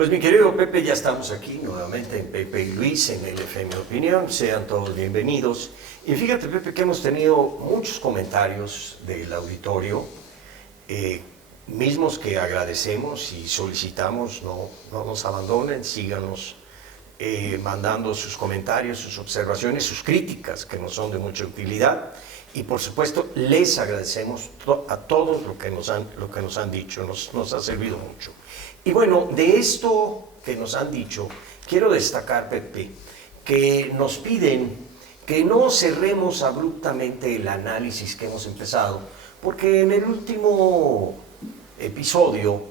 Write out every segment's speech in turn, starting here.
Pues mi querido Pepe, ya estamos aquí nuevamente en Pepe y Luis en el FM Opinión. Sean todos bienvenidos. Y fíjate, Pepe, que hemos tenido muchos comentarios del auditorio, mismos que agradecemos y solicitamos no nos abandonen, síganos mandando sus comentarios, sus observaciones, sus críticas, que nos son de mucha utilidad. Y por supuesto, les agradecemos a todos lo que nos han dicho, nos ha servido mucho. Y bueno, de esto que nos han dicho, quiero destacar, Pepe, que nos piden que no cerremos abruptamente el análisis que hemos empezado, porque en el último episodio,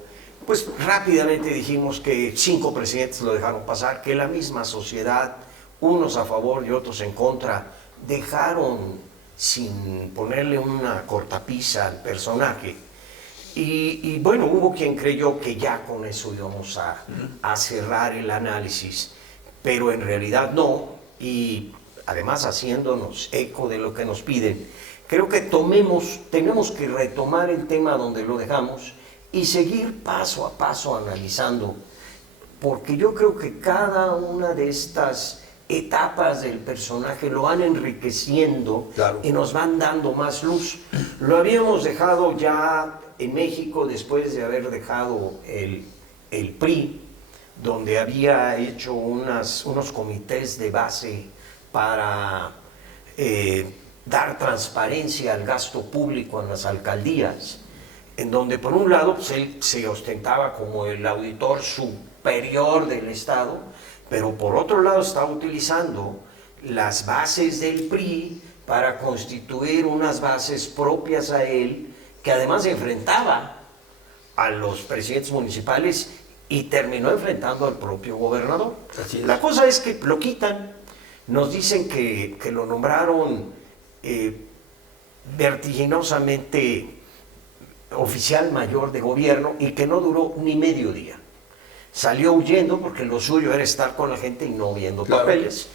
pues rápidamente dijimos que 5 presidentes lo dejaron pasar, que la misma sociedad, unos a favor y otros en contra, dejaron sin ponerle una cortapisa al personaje. Y bueno, hubo quien creyó que ya con eso íbamos a cerrar el análisis, pero en realidad no, y además haciéndonos eco de lo que nos piden, creo que tenemos que retomar el tema donde lo dejamos y seguir paso a paso analizando, porque yo creo que cada una de estas etapas del personaje lo van enriqueciendo, claro, y nos van dando más luz. Lo habíamos dejado ya en México después de haber dejado el PRI, donde había hecho unos comités de base para dar transparencia al gasto público en las alcaldías, en donde por un lado pues, él se ostentaba como el auditor superior del Estado, pero por otro lado estaba utilizando las bases del PRI para constituir unas bases propias a él, que además enfrentaba a los presidentes municipales y terminó enfrentando al propio gobernador. La cosa es que lo quitan, nos dicen que lo nombraron vertiginosamente oficial mayor de gobierno y que no duró ni medio día. Salió huyendo porque lo suyo era estar con la gente y no viendo papeles.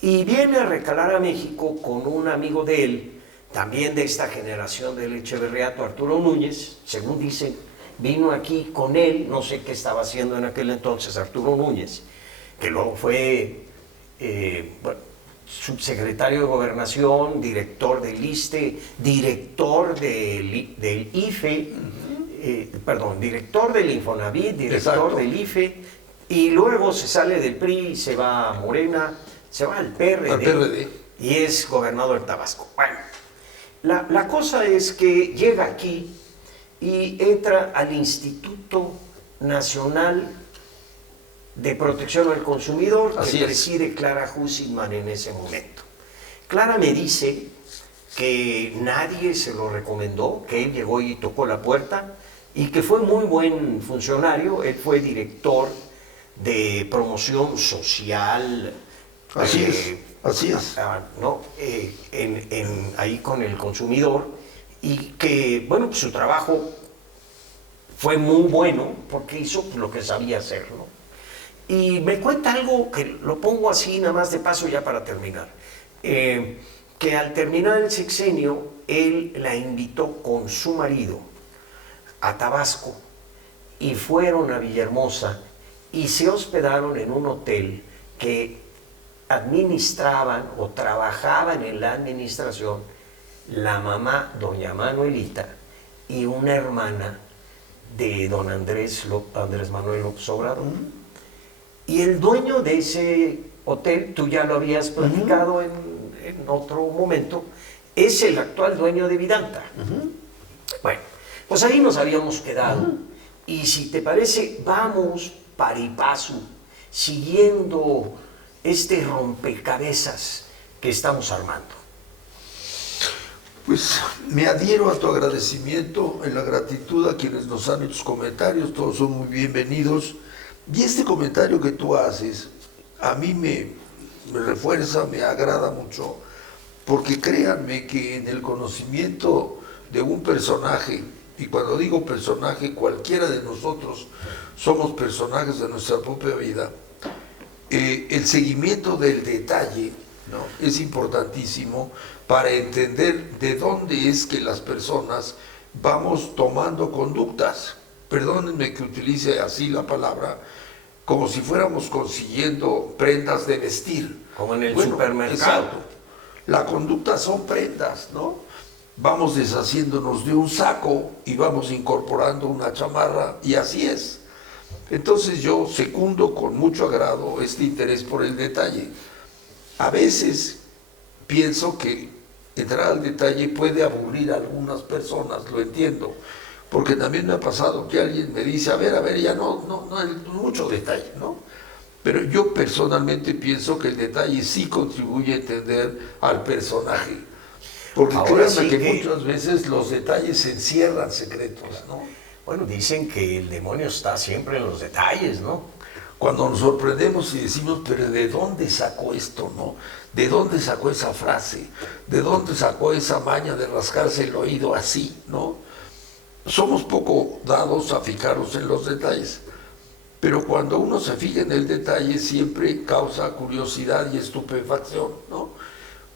Y viene a recalar a México con un amigo de él, también de esta generación del Echeverriato, Arturo Núñez, según dicen, vino aquí con él, no sé qué estaba haciendo en aquel entonces Arturo Núñez, que luego fue subsecretario de Gobernación, director del ISSSTE, director del IFE, director del Infonavit, director del IFE, y luego se sale del PRI y se va a Morena, se va al PRD, y es gobernador de Tabasco. Bueno, la cosa es que llega aquí y entra al Instituto Nacional de Protección al Consumidor, que preside Clara Hussidman en ese momento. Clara me dice que nadie se lo recomendó, que él llegó y tocó la puerta y que fue muy buen funcionario. Él fue director de promoción social. Así es. Ahí con el consumidor, y que, bueno, pues su trabajo fue muy bueno porque hizo lo que sabía hacer, ¿no? Y me cuenta algo que lo pongo así nada más de paso ya para terminar, que al terminar el sexenio él la invitó con su marido a Tabasco y fueron a Villahermosa y se hospedaron en un hotel que administraban o trabajaban en la administración la mamá, doña Manuelita, y una hermana de don Andrés Manuel López Obrador. Y el dueño de ese hotel, tú ya lo habías platicado en otro momento, es el actual dueño de Vidanta. Bueno, pues ahí nos habíamos quedado. Y si te parece, vamos par y paso, siguiendo este rompecabezas que estamos armando. Pues me adhiero a tu agradecimiento, en la gratitud a quienes nos han hecho comentarios, todos son muy bienvenidos. Y este comentario que tú haces, a mí me refuerza, me agrada mucho, porque créanme que en el conocimiento de un personaje, y cuando digo personaje, cualquiera de nosotros somos personajes de nuestra propia vida, el seguimiento del detalle, ¿no?, es importantísimo para entender de dónde es que las personas vamos tomando conductas, perdónenme que utilice así la palabra, como si fuéramos consiguiendo prendas de vestir. Como en el supermercado. Exacto. La conducta son prendas, ¿no? Vamos deshaciéndonos de un saco y vamos incorporando una chamarra, y así es. Entonces yo secundo con mucho agrado este interés por el detalle. A veces pienso que entrar al detalle puede aburrir a algunas personas, lo entiendo, porque también me ha pasado que alguien me dice, a ver, ya no hay mucho detalle, ¿no? Pero yo personalmente pienso que el detalle sí contribuye a entender al personaje, porque Ahora créanme sí que muchas veces los detalles encierran secretos, ¿no? Bueno, dicen que el demonio está siempre en los detalles, ¿no? Cuando nos sorprendemos y decimos, pero ¿de dónde sacó esto, no? ¿De dónde sacó esa frase? ¿De dónde sacó esa maña de rascarse el oído así, no? Somos poco dados a fijarnos en los detalles, pero cuando uno se fija en el detalle siempre causa curiosidad y estupefacción, ¿no?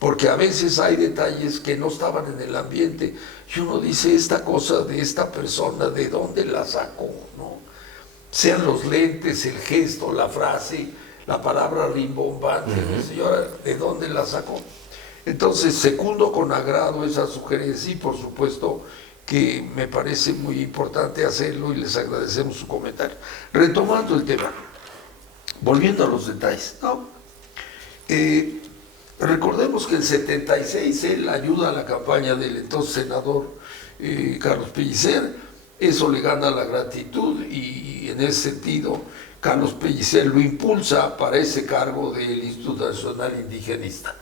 Porque a veces hay detalles que no estaban en el ambiente y uno dice, esta cosa de esta persona, ¿de dónde la sacó, no? Sean los lentes, el gesto, la frase, la palabra rimbombante, señora, ¿de dónde la sacó? Entonces, secundo con agrado esa sugerencia y por supuesto que me parece muy importante hacerlo y les agradecemos su comentario. Retomando el tema, volviendo a los detalles, ¿no? Recordemos que en 76 él ayuda a la campaña del entonces senador Carlos Pellicer, eso le gana la gratitud y en ese sentido Carlos Pellicer lo impulsa para ese cargo del Instituto Nacional Indigenista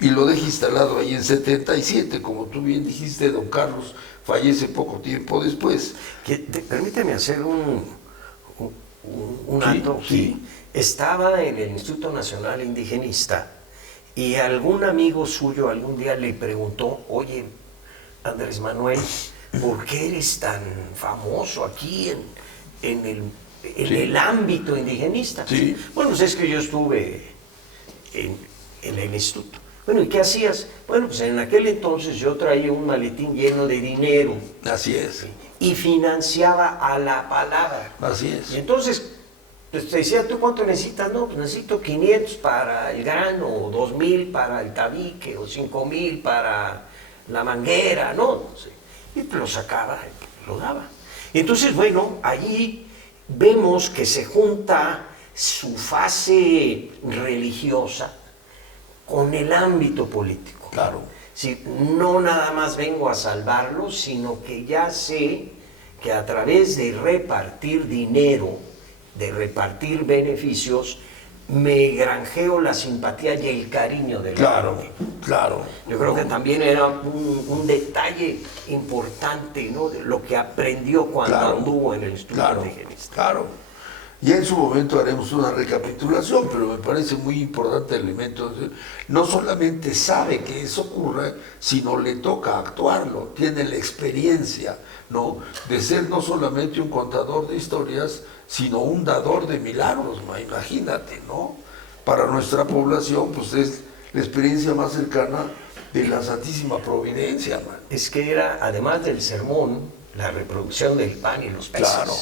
y lo deja instalado ahí en 77, como tú bien dijiste, don Carlos fallece poco tiempo después. Permíteme hacer un alto aquí. Sí. Estaba en el Instituto Nacional Indigenista y algún amigo suyo algún día le preguntó, oye, Andrés Manuel, ¿por qué eres tan famoso aquí en el ámbito indigenista? Sí. Bueno, pues es que yo estuve en el instituto. Bueno, ¿y qué hacías? Bueno, pues en aquel entonces yo traía un maletín lleno de dinero. Así es. Y financiaba a la palabra. Así es. Y entonces, pues te decía, ¿tú cuánto necesitas? No, pues necesito 500 para el grano, o 2,000 para el tabique, o 5,000 para la manguera, ¿no? Y lo sacaba, lo daba. Y entonces, bueno, allí vemos que se junta su fase religiosa con el ámbito político. Claro. Sí, no nada más vengo a salvarlo, sino que ya sé que a través de repartir dinero, de repartir beneficios, me granjeo la simpatía y el cariño de la gente. Claro. Yo creo que también era un detalle importante, ¿no? De lo que aprendió cuando anduvo en el Instituto Indigenista. Claro. Ya en su momento haremos una recapitulación, pero me parece muy importante el elemento. No solamente sabe que eso ocurre, sino le toca actuarlo, tiene la experiencia, ¿no? De ser no solamente un contador de historias, sino un dador de milagros, imagínate, ¿no? Para nuestra población, pues es la experiencia más cercana de la Santísima Providencia, man. Es que era, además del sermón, la reproducción del pan y los peces. Claro.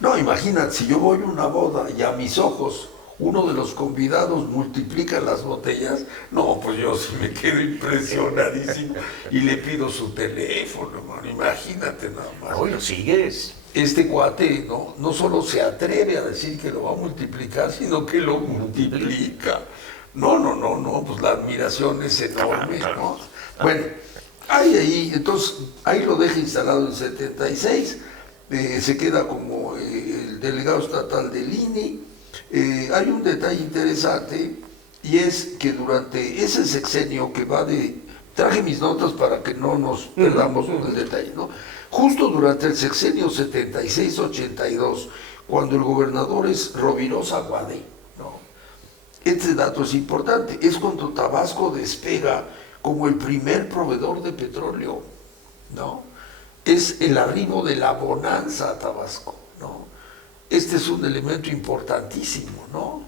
No, imagínate, si yo voy a una boda y a mis ojos uno de los convidados multiplica las botellas, no, pues yo sí me quedo impresionadísimo y le pido su teléfono, man, imagínate nada más. Oye, lo sigues. Este cuate no solo se atreve a decir que lo va a multiplicar, sino que lo multiplica. No, pues la admiración es enorme, ¿no? Bueno, entonces, ahí lo deja instalado en 76, se queda como el delegado estatal del INE. Hay un detalle interesante, y es que durante ese sexenio que va traje mis notas para que no nos perdamos en el detalle, ¿no? Justo durante el sexenio 76-82, cuando el gobernador es Rovirosa Guadé, ¿no? Este dato es importante, es cuando Tabasco despega como el primer proveedor de petróleo, ¿no? Es el arribo de la bonanza a Tabasco, ¿no? Este es un elemento importantísimo, ¿no?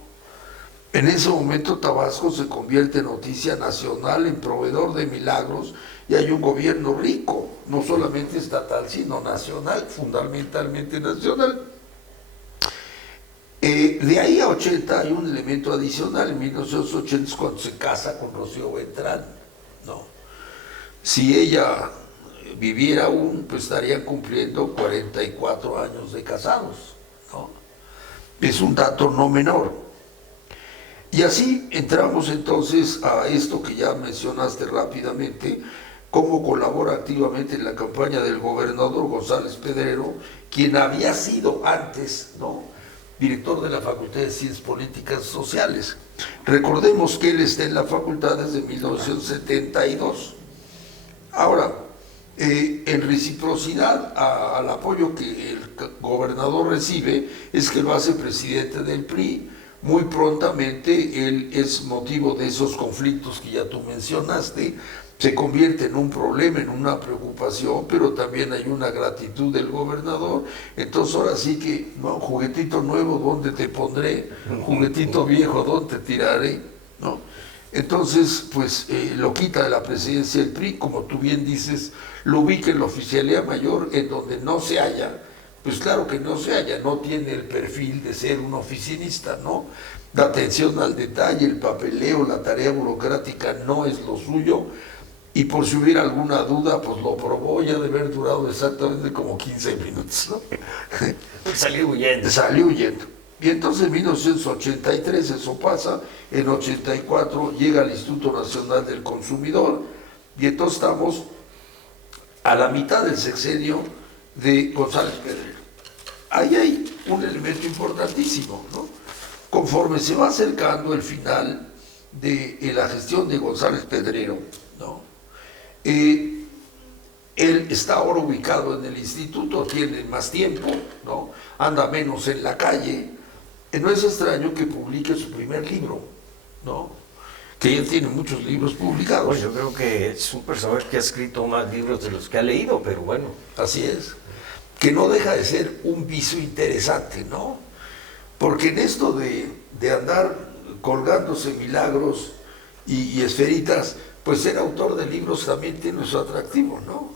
En ese momento Tabasco se convierte en noticia nacional, en proveedor de milagros, y hay un gobierno rico, no solamente estatal, sino nacional, fundamentalmente nacional. De ahí a 80 hay un elemento adicional. En 1980 es cuando se casa con Rocío Beltrán, ¿no? Si ella viviera aún, pues estarían cumpliendo 44 años de casados, ¿no? Es un dato no menor. Y así entramos entonces a esto que ya mencionaste rápidamente, cómo colabora activamente en la campaña del gobernador González Pedrero, quien había sido antes, ¿no?, director de la Facultad de Ciencias Políticas y Sociales. Recordemos que él está en la facultad desde 1972. Ahora, en reciprocidad al apoyo que el gobernador recibe, es que lo hace presidente del PRI. Muy prontamente él es motivo de esos conflictos que ya tú mencionaste, se convierte en un problema, en una preocupación, pero también hay una gratitud del gobernador. Entonces ahora sí que, ¿no?, juguetito nuevo, ¿dónde te pondré? Juguetito viejo, ¿dónde te tiraré? ¿No? Entonces, pues lo quita de la presidencia del PRI, como tú bien dices, lo ubica en la oficialía mayor, en donde no se halla. Pues claro que no se halla, no tiene el perfil de ser un oficinista, ¿no? La atención al detalle, el papeleo, la tarea burocrática no es lo suyo. Y por si hubiera alguna duda, pues lo probó, ya de haber durado exactamente como 15 minutos, ¿no? Salió huyendo. Salió huyendo. Y entonces en 1983 eso pasa, en 84 llega al Instituto Nacional del Consumidor, y entonces estamos a la mitad del sexenio de González Pedrero. Ahí hay un elemento importantísimo, ¿no? Conforme se va acercando el final de la gestión de González Pedrero, ¿no?, él está ahora ubicado en el instituto, tiene más tiempo, ¿no?, anda menos en la calle. No es extraño que publique su primer libro, ¿no?, que él tiene muchos libros publicados. Bueno, yo creo que es un personaje que ha escrito más libros de los que ha leído, pero bueno. Así es, que no deja de ser un vicio interesante, ¿no? Porque en esto de andar colgándose milagros y esferitas, pues ser autor de libros también tiene su atractivo, ¿no?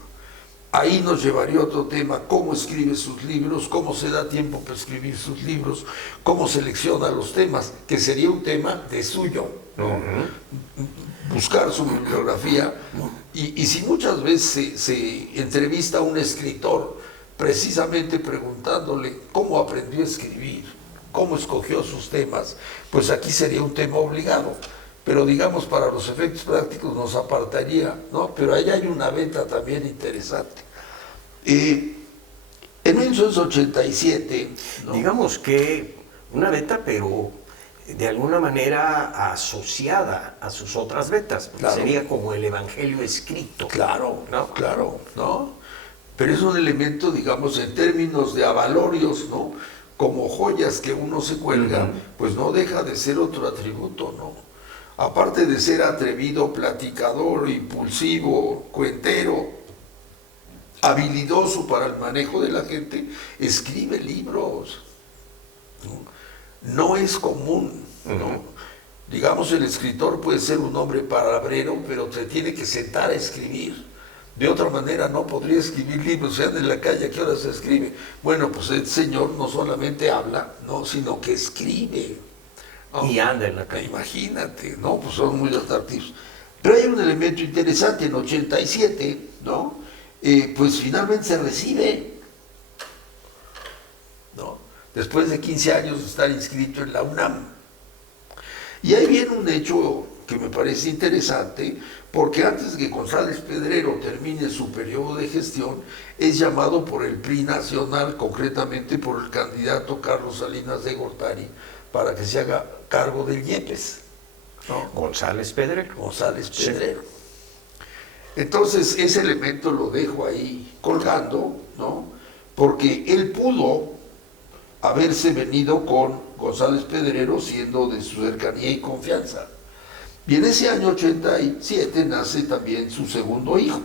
Ahí nos llevaría a otro tema: cómo escribe sus libros, cómo se da tiempo para escribir sus libros, cómo selecciona los temas, que sería un tema de suyo, ¿no? Buscar su bibliografía. Y si muchas veces se entrevista a un escritor precisamente preguntándole cómo aprendió a escribir, cómo escogió sus temas, pues aquí sería un tema obligado. Pero digamos, para los efectos prácticos nos apartaría, ¿no? Pero ahí hay una venta también interesante. En 1987, ¿no?, digamos que una beta, pero de alguna manera asociada a sus otras betas, porque claro, sería como el evangelio escrito. Claro, ¿no? Claro, ¿no? Pero es un elemento, digamos, en términos de avalorios, ¿no?, como joyas que uno se cuelga, pues no deja de ser otro atributo, ¿no? Aparte de ser atrevido, platicador, impulsivo, cuentero, habilidoso para el manejo de la gente, escribe libros. No es común, ¿no? Digamos, el escritor puede ser un hombre palabrero, pero se tiene que sentar a escribir. De otra manera no podría escribir libros. Se anda en la calle, ¿a qué hora se escribe? Bueno, pues el señor no solamente habla, ¿no?, sino que escribe. ¿No? Y anda en la calle. Imagínate, ¿no? Pues son muy atractivos. Pero hay un elemento interesante: en 87, ¿no?, pues finalmente se recibe, ¿no?, después de 15 años de estar inscrito en la UNAM. Y ahí viene un hecho que me parece interesante, porque antes de que González Pedrero termine su periodo de gestión, es llamado por el PRI nacional, concretamente por el candidato Carlos Salinas de Gortari, para que se haga cargo del IEPES, ¿no? González Pedrero. González Pedrero. Sí. Entonces, ese elemento lo dejo ahí colgando, ¿no?, porque él pudo haberse venido con González Pedrero siendo de su cercanía y confianza. Y en ese año 87 nace también su segundo hijo.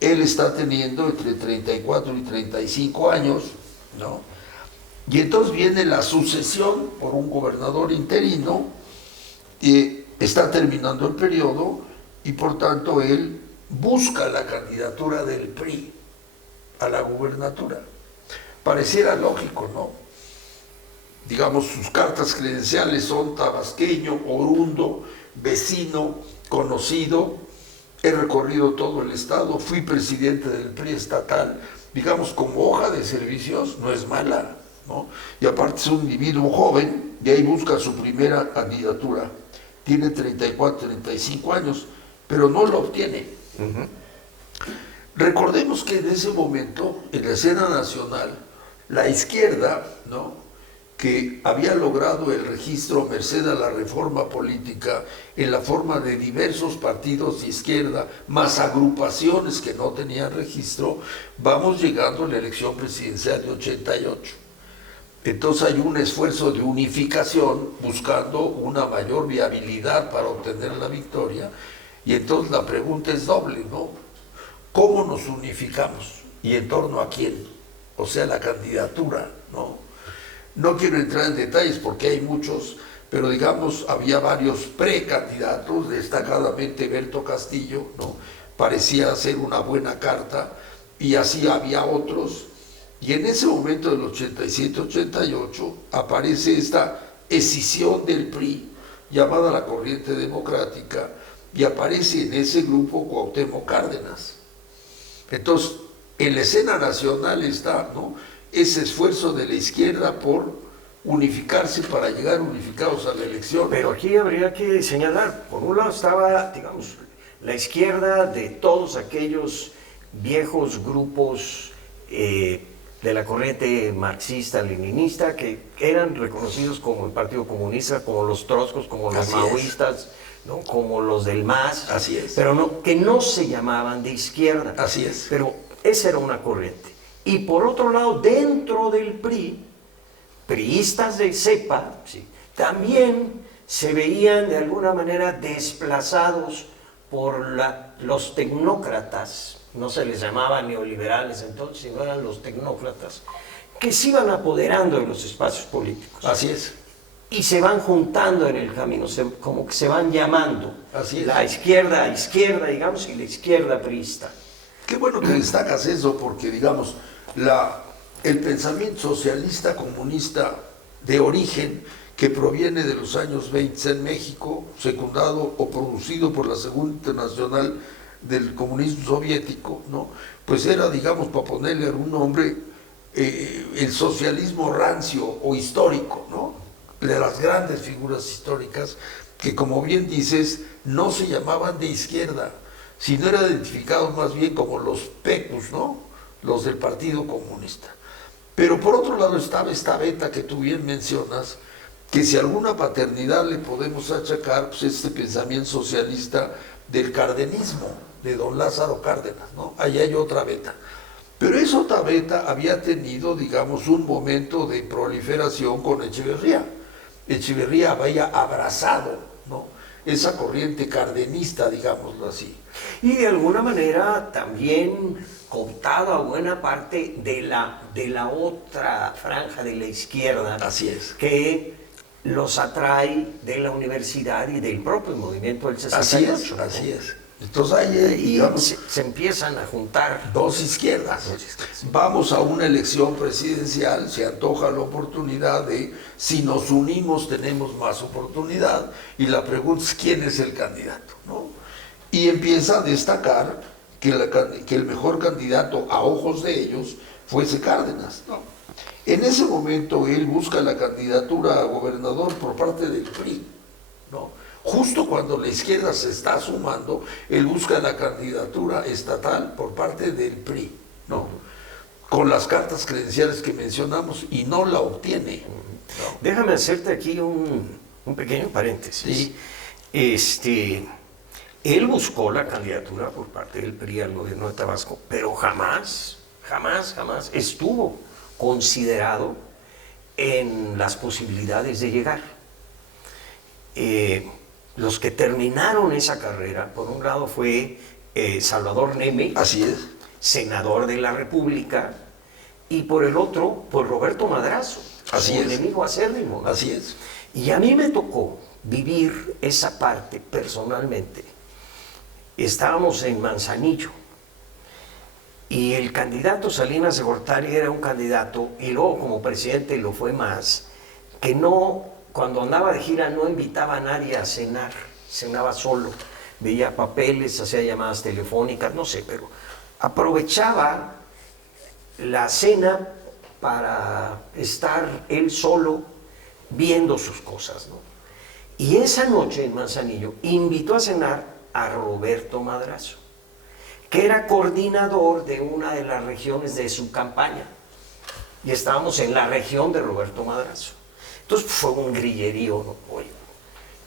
Él está teniendo entre 34 y 35 años, ¿no? Y entonces viene la sucesión por un gobernador interino, está terminando el periodo y por tanto él busca la candidatura del PRI a la gubernatura. Pareciera lógico, ¿no? digamos, sus cartas credenciales son tabasqueño, orundo, vecino, conocido. He recorrido todo el estado, fui presidente del PRI estatal. Digamos, como hoja de servicios no es mala, ¿no? Y aparte es un individuo joven y ahí busca su primera candidatura. Tiene 34, 35 años, pero no lo obtiene. Recordemos que en ese momento, en la escena nacional, la izquierda, ¿no?, que había logrado el registro merced a la reforma política en la forma de diversos partidos de izquierda, más agrupaciones que no tenían registro, vamos llegando a la elección presidencial de 88. Entonces hay un esfuerzo de unificación buscando una mayor viabilidad para obtener la victoria, y entonces la pregunta es doble, ¿no? ¿Cómo nos unificamos? ¿Y en torno a quién? O sea, la candidatura, ¿no? No quiero entrar en detalles porque hay muchos, pero digamos, había varios precandidatos, destacadamente Berto Castillo, ¿no? Parecía ser una buena carta, y así había otros. Y en ese momento del 87-88 aparece esta escisión del PRI, llamada la Corriente Democrática, y aparece en ese grupo Cuauhtémoc Cárdenas. Entonces, en la escena nacional está, ¿no?, ese esfuerzo de la izquierda por unificarse para llegar unificados a la elección. Pero aquí habría que señalar, por un lado estaba, digamos, la izquierda de todos aquellos viejos grupos de la corriente marxista-leninista que eran reconocidos como el Partido Comunista, como los trotskos, como los maoístas, ¿no?, como los del MAS. Así es. Pero no, que no se llamaban de izquierda. Así es. Pero esa era una corriente. Y por otro lado, dentro del PRI, priistas de cepa, ¿sí?, también se veían de alguna manera desplazados por los tecnócratas. No se les llamaba neoliberales entonces, sino eran los tecnócratas, que se iban apoderando de los espacios políticos. Así es. Y se van juntando en el camino, como que se van llamando. Así es. La izquierda, digamos, y la izquierda priista. Qué bueno que destacas eso, porque, digamos, el pensamiento socialista comunista de origen, que proviene de los años 20 en México, secundado o producido por la Segunda Internacional del Comunismo Soviético, ¿no?, pues era, digamos, para ponerle algún nombre, el socialismo rancio o histórico, ¿no?, de las grandes figuras históricas que, como bien dices, no se llamaban de izquierda, sino eran identificados más bien como los PECUS, ¿no?, los del Partido Comunista. Pero por otro lado estaba esta beta que tú bien mencionas, que si alguna paternidad le podemos achacar, pues este pensamiento socialista del cardenismo, de don Lázaro Cárdenas, ¿no? Ahí hay otra beta. Pero esa otra beta había tenido, digamos, un momento de proliferación con Echeverría. Echeverría había abrazado, ¿no?, esa corriente cardenista, digámoslo así. Y de alguna manera también cooptada buena parte de la otra franja de la izquierda. Así es. Que los atrae de la universidad y del propio movimiento del 68. Así es. Entonces ahí, digamos, se empiezan a juntar dos izquierdas. Vamos a una elección presidencial, se antoja la oportunidad de, si nos unimos tenemos más oportunidad, y la pregunta es quién es el candidato, ¿no? Y empieza a destacar que el mejor candidato a ojos de ellos fuese Cárdenas, ¿no? En ese momento él busca la candidatura a gobernador por parte del PRI, ¿no? Justo cuando la izquierda se está sumando, él busca la candidatura estatal por parte del PRI, ¿no?, con las cartas credenciales que mencionamos, y no la obtiene, ¿no? Déjame hacerte aquí un pequeño paréntesis. Sí. Él buscó la candidatura por parte del PRI al gobierno de Tabasco, pero jamás estuvo considerado en las posibilidades de llegar. Los que terminaron esa carrera, por un lado fue Salvador Neme, Así es. senador de la República, y por el otro, por Roberto Madrazo, Así su es. enemigo acérrimo, ¿no? Así es. Y a mí me tocó vivir esa parte personalmente. Estábamos en Manzanillo y el candidato Salinas de Gortari era un candidato, y luego como presidente lo fue más, que no, cuando andaba de gira no invitaba a nadie a cenar, cenaba solo, veía papeles, hacía llamadas telefónicas, no sé, pero aprovechaba la cena para estar él solo viendo sus cosas, ¿no? Y esa noche en Manzanillo invitó a cenar a Roberto Madrazo, que era coordinador de una de las regiones de su campaña. Y estábamos en la región de Roberto Madrazo. Entonces fue un grillerío, ¿no? Oye,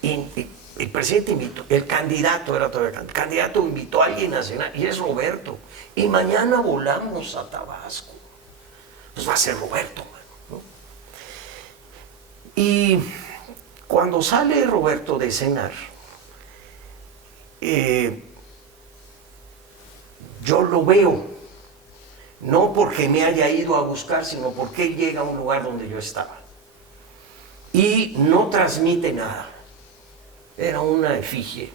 y el presidente invitó, el candidato era todavía el candidato invitó a alguien a cenar, y es Roberto. Y mañana volamos a Tabasco. Pues va a ser Roberto, ¿no? Y cuando sale Roberto de cenar, yo lo veo, no porque me haya ido a buscar, sino porque él llega a un lugar donde yo estaba. Y no transmite nada. Era una efigie.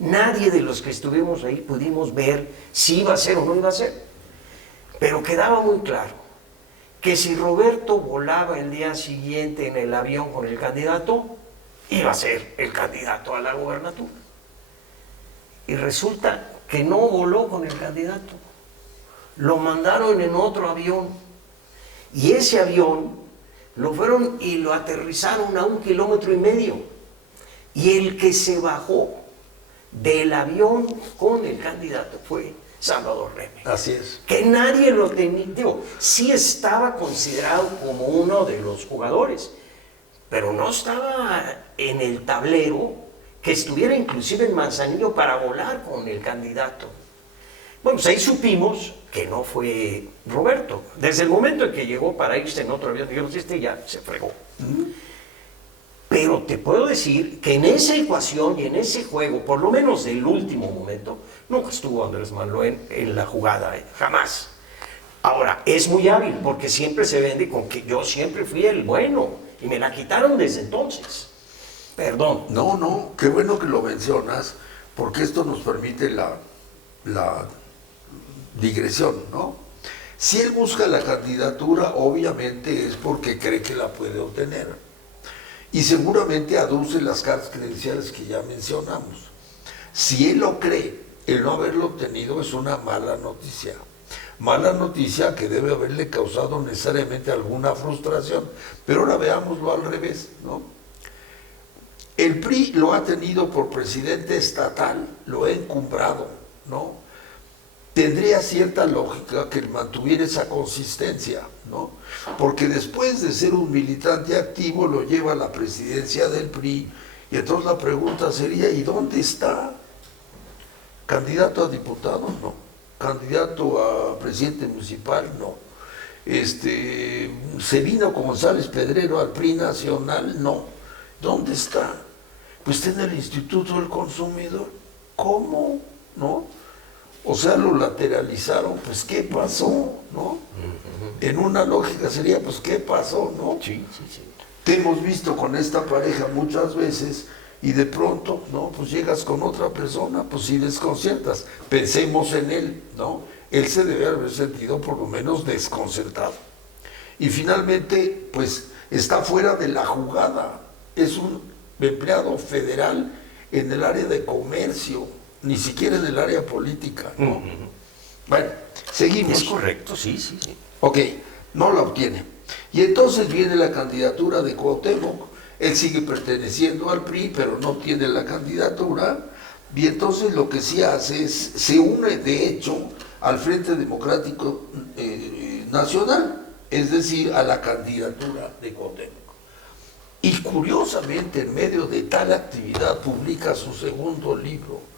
Nadie de los que estuvimos ahí pudimos ver si iba a ser o no iba a ser. Pero quedaba muy claro que si Roberto volaba el día siguiente en el avión con el candidato, iba a ser el candidato a la gobernatura. Y resulta que no voló con el candidato. Lo mandaron en otro avión. Y ese avión lo fueron y lo aterrizaron a 1,5 kilómetros. Y el que se bajó del avión con el candidato fue Salvador Neme. Así es. Que nadie lo tenía. Digo, sí estaba considerado como uno de los jugadores, pero no estaba en el tablero que estuviera inclusive en Manzanillo para volar con el candidato. Bueno, pues ahí supimos que no fue Roberto. Desde el momento en que llegó para irse en otro avión, dijimos, este ya se fregó. Pero te puedo decir que en esa ecuación y en ese juego, por lo menos del último momento, nunca estuvo Andrés Manuel en la jugada, jamás. Ahora, es muy hábil porque siempre se vende con que yo siempre fui el bueno y me la quitaron desde entonces. Perdón. No, qué bueno que lo mencionas, porque esto nos permite la digresión, ¿no? Si él busca la candidatura, obviamente es porque cree que la puede obtener. Y seguramente aduce las cartas credenciales que ya mencionamos. Si él lo cree, el no haberlo obtenido es una mala noticia. Mala noticia que debe haberle causado necesariamente alguna frustración. Pero ahora veámoslo al revés, ¿no? El PRI lo ha tenido por presidente estatal, lo ha encumbrado, ¿no? Tendría cierta lógica que él mantuviera esa consistencia, ¿no? Porque después de ser un militante activo lo lleva a la presidencia del PRI, y entonces la pregunta sería, ¿y dónde está? ¿Candidato a diputado? No. ¿Candidato a presidente municipal? No. ¿Se vino con González Pedrero al PRI nacional? No. ¿Dónde está? Pues está en el Instituto del Consumidor. ¿Cómo? ¿No? O sea, lo lateralizaron, pues ¿qué pasó? ¿No? En una lógica sería, pues ¿qué pasó? ¿No? Sí. Te hemos visto con esta pareja muchas veces y de pronto, ¿no? Pues llegas con otra persona, pues sí desconciertas. Pensemos en él, ¿no? Él se debe haber sentido por lo menos desconcertado. Y finalmente, pues está fuera de la jugada. Es un empleado federal en el área de comercio, ni siquiera en el área política, ¿no? Bueno, seguimos. Es correcto, sí. Ok, no la obtiene. Y entonces viene la candidatura de Cuauhtémoc. Él sigue perteneciendo al PRI, pero no tiene la candidatura. Y entonces lo que sí hace es, se une de hecho al Frente Democrático Nacional, es decir, a la candidatura de Cuauhtémoc. Y curiosamente, en medio de tal actividad, publica su segundo libro.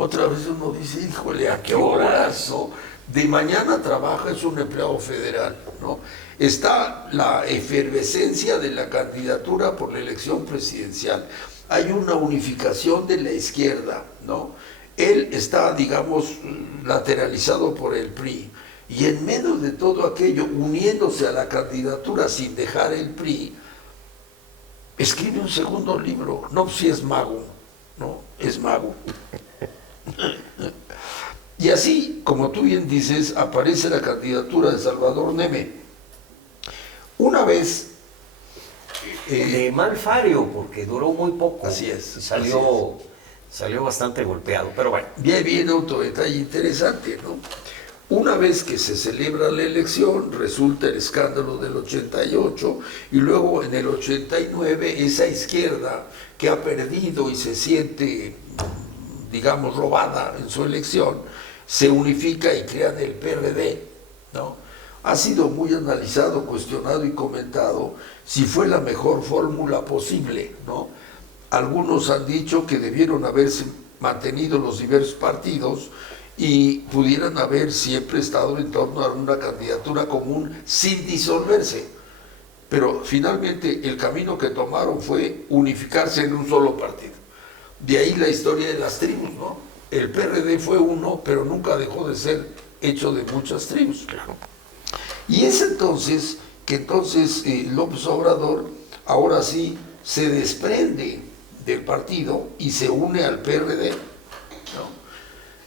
Otra vez uno dice, híjole, ¿a qué horas? ¿No? De mañana trabaja, es un empleado federal, ¿no? Está la efervescencia de la candidatura por la elección presidencial. Hay una unificación de la izquierda, ¿no? Él está, digamos, lateralizado por el PRI. Y en medio de todo aquello, uniéndose a la candidatura sin dejar el PRI, escribe un segundo libro. No, si es mago, ¿no? Es mago. Y así, como tú bien dices, aparece la candidatura de Salvador Neme. Una vez de malfario, porque duró muy poco. Así es. Y salió bastante golpeado, pero bueno. Bien, viene otro detalle interesante, ¿no? Una vez que se celebra la elección, resulta el escándalo del 88 y luego en el 89 esa izquierda que ha perdido y se siente, digamos, robada en su elección, se unifica y crean el PRD, ¿no? Ha sido muy analizado, cuestionado y comentado si fue la mejor fórmula posible, ¿no? Algunos han dicho que debieron haberse mantenido los diversos partidos y pudieran haber siempre estado en torno a una candidatura común sin disolverse. Pero finalmente el camino que tomaron fue unificarse en un solo partido. De ahí la historia de las tribus, ¿no? El PRD fue uno, pero nunca dejó de ser hecho de muchas tribus. Y es entonces que López Obrador ahora sí se desprende del partido y se une al PRD, ¿no?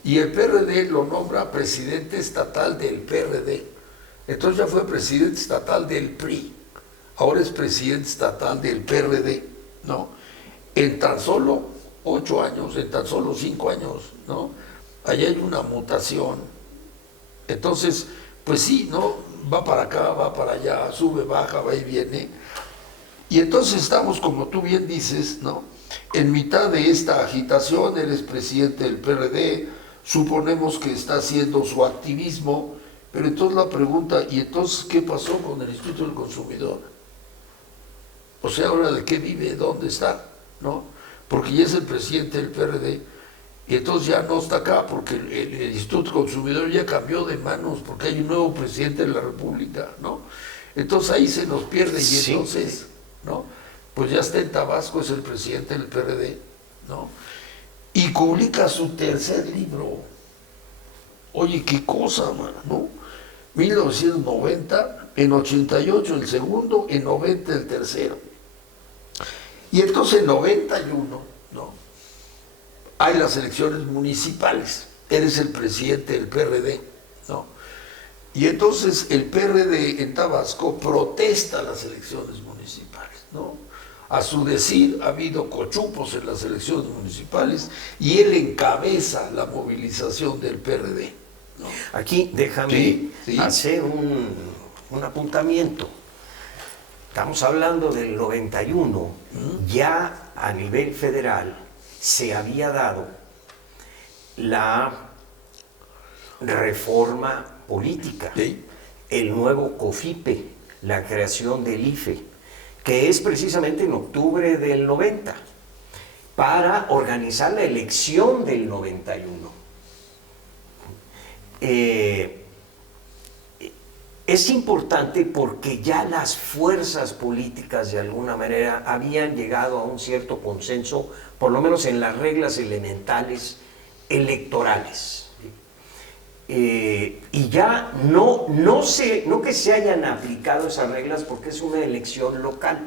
Y el PRD lo nombra presidente estatal del PRD. Entonces ya fue presidente estatal del PRI, ahora es presidente estatal del PRD, ¿no? En tan solo 8 años, en tan solo 5 años, ¿no? Allá hay una mutación. Entonces, pues sí, ¿no? Va para acá, va para allá, sube, baja, va y viene. Y entonces estamos, como tú bien dices, ¿no? En mitad de esta agitación, él es presidente del PRD, suponemos que está haciendo su activismo, pero entonces la pregunta, ¿y entonces qué pasó con el Instituto del Consumidor? O sea, ahora de qué vive, dónde está, ¿no? Porque ya es el presidente del PRD, y entonces ya no está acá, porque el Instituto del Consumidor ya cambió de manos, porque hay un nuevo presidente de la República, ¿no? Entonces ahí se nos pierde, y Sí. entonces, ¿no? Pues ya está en Tabasco, es el presidente del PRD, ¿no? Y publica su tercer libro. Oye, qué cosa, mano, ¿no? 1990, en 88 el segundo, en 90 el tercero. Y entonces en 91, ¿no? Hay las elecciones municipales. Eres el presidente del PRD, ¿no? Y entonces el PRD en Tabasco protesta las elecciones municipales, ¿no? A su decir, ha habido cochupos en las elecciones municipales y él encabeza la movilización del PRD, ¿no? Aquí déjame hacer un apuntamiento. Estamos hablando del 91, ya a nivel federal se había dado la reforma política, Sí. el nuevo COFIPE, la creación del IFE, que es precisamente en octubre del 90, para organizar la elección del 91. Es importante porque ya las fuerzas políticas de alguna manera habían llegado a un cierto consenso, por lo menos en las reglas elementales electorales. Y ya no que se hayan aplicado esas reglas porque es una elección local.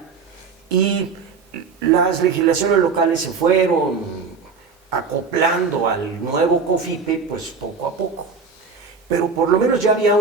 Y las legislaciones locales se fueron acoplando al nuevo COFIPE pues poco a poco. Pero por lo menos ya había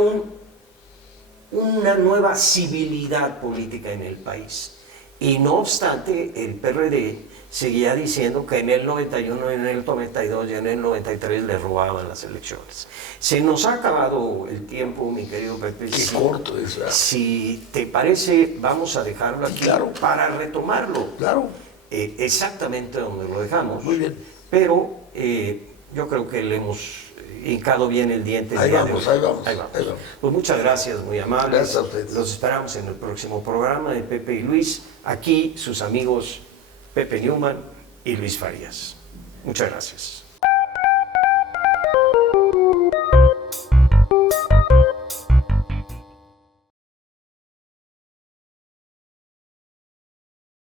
una nueva civilidad política en el país. Y no obstante, el PRD seguía diciendo que en el 91, en el 92 y en el 93 le robaban las elecciones. Se nos ha acabado el tiempo, mi querido Pepe. Qué corto es, ¿verdad? Si te parece, vamos a dejarlo aquí, claro, para retomarlo. Claro. Exactamente donde lo dejamos. Muy bien. Pero yo creo que le hemos hincado bien el diente. Ahí vamos. Pues muchas gracias, muy amables. Gracias a ustedes. Los esperamos en el próximo programa de Pepe y Luis. Aquí sus amigos Pepe Newman y Luis Farías. Muchas gracias.